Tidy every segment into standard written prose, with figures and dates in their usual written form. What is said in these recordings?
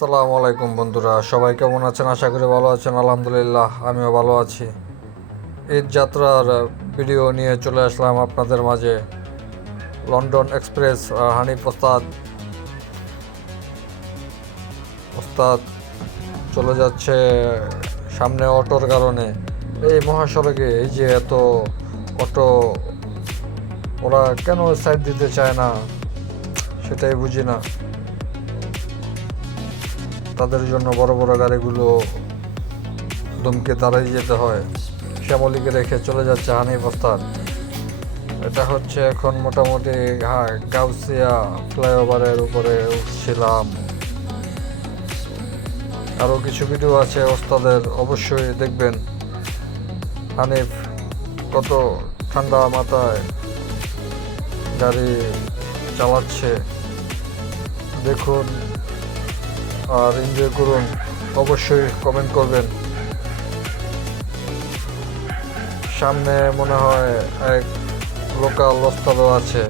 আসসালামু আলাইকুম বন্ধুরা, সবাই কেমন আছেন? আশা করি ভালো আছেন। আলহামদুলিল্লাহ, আমিও ভালো আছি। ঈদ যাত্রার ভিডিও নিয়ে চলে আসলাম আপনাদের মাঝে। লন্ডন এক্সপ্রেস হানিফ ওস্তাদ চলে যাচ্ছে সামনে অটোর কারণে। এই মহাসড়কে এই যে এত অটো, ওরা কেন সাইড দিতে চায় না সেটাই বুঝি না। তাদের জন্য বড় বড় গাড়িগুলো দমকে দাঁড়াই যেতে হয়। শ্যামলীকে রেখে চলে যাচ্ছে হানিফ ওস্তাদ। এটা হচ্ছে এখন মোটামুটি গাউসিয়া ফ্লাইওভারের উপরে উঠছিলাম। আরও কিছু ভিডিও আছে ওস্তাদের, অবশ্যই দেখবেন। হানিফ কত ঠান্ডা মাথায় গাড়ি চালাচ্ছে দেখুন, আর এনজয় করুন। অবশ্যই কমেন্ট করবেন। সামনে মনে হয় এক লোকাল ওস্তাদও আছে।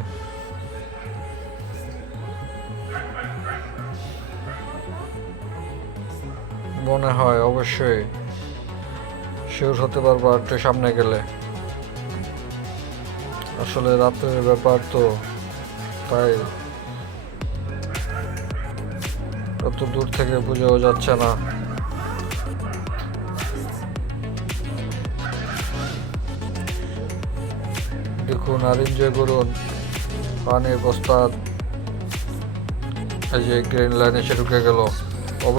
মনে হয়, অবশ্যই শিওর হতে পারবো একটু সামনে গেলে। আসলে রাত্রের ব্যাপার তো, তাই অত দূর থেকে বুঝেও যাচ্ছে না। দেখুন আর এনজয় করুন। পানির বস্তা এই যে গ্রিন লাইনে এসে ঢুকে গেল।